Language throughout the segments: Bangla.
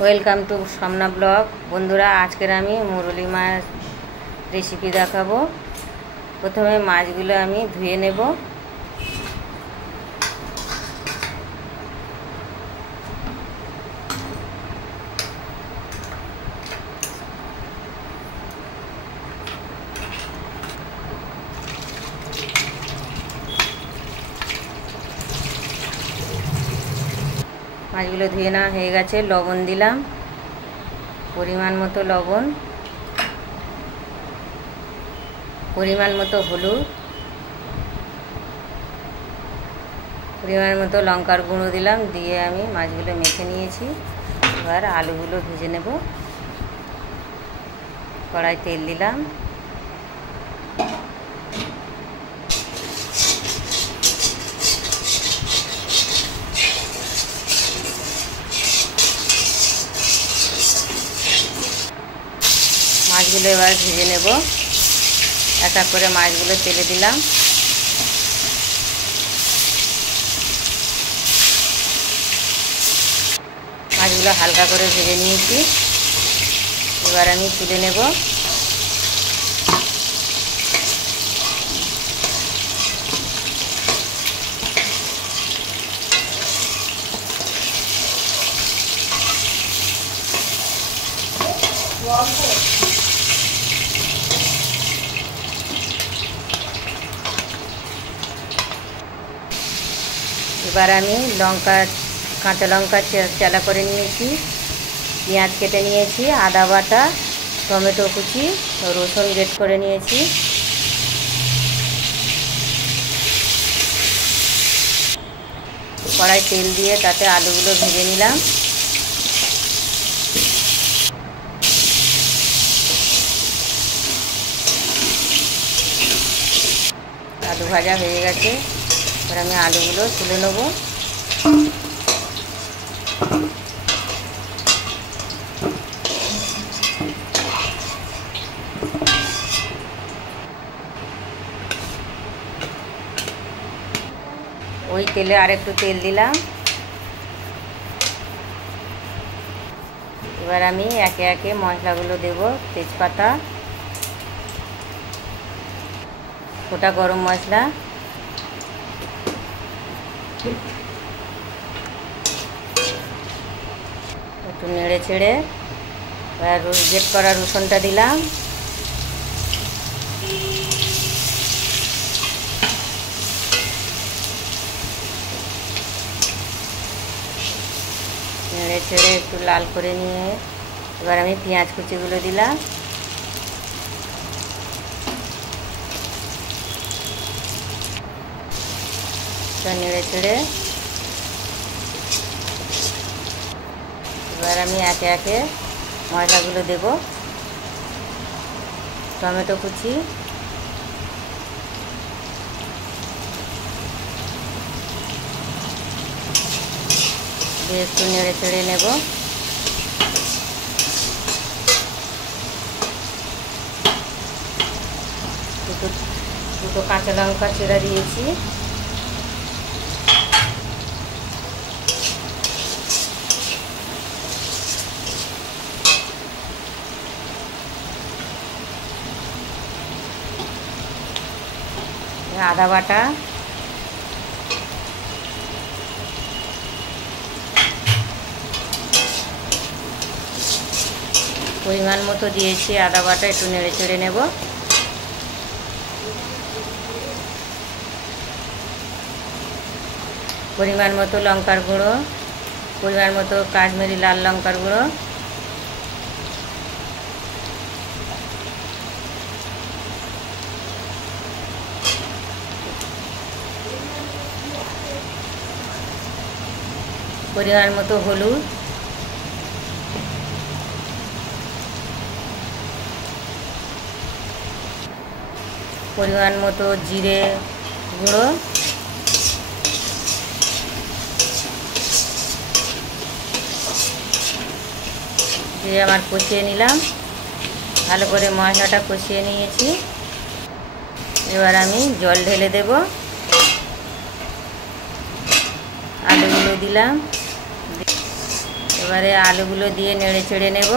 ওয়েলকাম টু সামনা ব্লগ। বন্ধুরা, আজকের আমি মুরলি মাছ রেসিপি দেখাবো। প্রথমে মাছগুলো আমি ধুয়ে নেব। মাছগুলো ধুয়ে নেওয়া হয়ে গেছে। লবণ দিলাম, পরিমাণ মতো লবণ, পরিমাণ মতো হলুদ, পরিমাণ মতো লঙ্কার গুঁড়ো দিলাম। দিয়ে আমি মাছগুলো মেখে নিয়েছি। এবার আলুগুলো ভেজে নেব। কড়াই তেল দিলাম, মাছগুলো এবার ভেজে নেব। এক এক করে মাছগুলো তেলে দিলাম। মাছগুলো হালকা করে ভেজে নিয়েছি। এবার আমি তুলে নেব। এবার আমি কাঁচা লঙ্কা চেলা করে নিয়েছি, পেঁয়াজ কেটে নিয়েছি, আদা বাটা, টমেটো কুচি, রসুন গ্রেট করে নিয়েছি। কড়াই তেল দিয়ে তাতে আলুগুলো ভেজে নিলাম। আলু ভাজা হয়ে গেছে। এবার আমি আলুগুলো তুলে নেব। ওই তেলে আরেকটু তেল দিলাম। এবার আমি একে একে মশলাগুলো দেব। তেজপাতা, গোটা গরম মশলা, একটু নেড়ে ছেড়ে এবার গ্রেট করা রসুনটা দিলাম। নেড়ে ছেড়ে একটু লাল করে নিয়ে এবার আমি পেঁয়াজ কুচিগুলো দিলাম। নেড়ে ছেড়ে এবার আমি একে একে মশলাগুলো দেব। টমেটো কুচি, দিয়ে একটু নেড়ে ছেড়ে নেব। দুটো কাঁচা লঙ্কা চেরা দিয়েছি। আদা বাটা, পরিমাণ মতো দিয়েছি আদা বাটা। একটু নেড়ে চেড়ে নেব। পরিমাণ মতো লঙ্কার গুঁড়ো, পরিমাণ মতো কাশ্মীরি লাল লঙ্কার গুঁড়ো, পরিমাণ মতো হলুদ, পরিমাণ মতো জিরে গুঁড়ো, দিয়ে আমার কষিয়ে নিলাম। ভালো করে মশলাটা কষিয়ে নিয়েছি। এবার আমি জল ঢেলে দেব। আলুগুলো দিলাম। এবারে আলুগুলো দিয়ে নেড়ে চেড়ে নেব।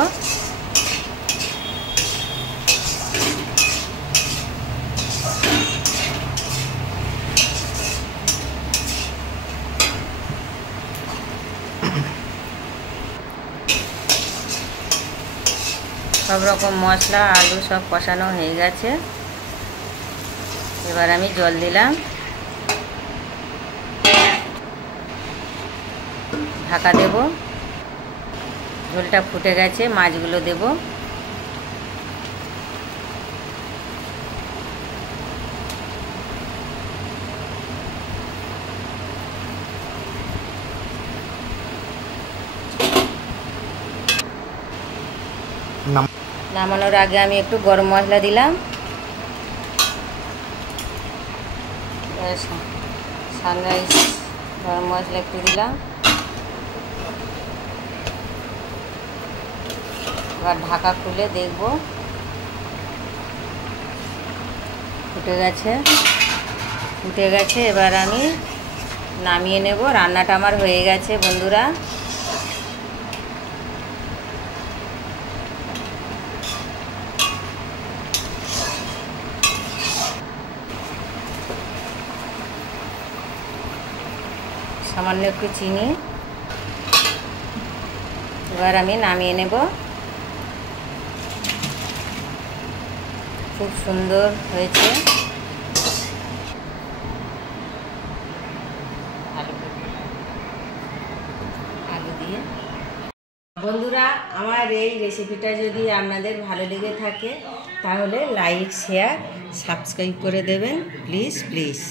সব রকম মশলা আলু সব কষানো হয়ে গেছে। এবার আমি জল দিলাম, ঢাকা দেব। ঝোলটা ফুটে গেছে, মাছগুলো দেব। নামানোর আগে আমি একটু গরম মশলা দিলাম, সানরাইজ গরম মশলা একটু দিলাম। এবার ঢাকা খুলে দেখব, ফুটে গেছে। এবার আমি নামিয়ে নেব। রান্নাটা আমার হয়ে গেছে বন্ধুরা। সামান্য একটু চিনি, এবার আমি নামিয়ে নেব। খুব সুন্দর হয়েছে। আলু দিয়ে বন্ধুরা, আমার এই রেসিপিটা যদি আপনাদের ভালো লেগে থাকে তাহলে লাইক, শেয়ার, সাবস্ক্রাইব করে দেবেন প্লিজ।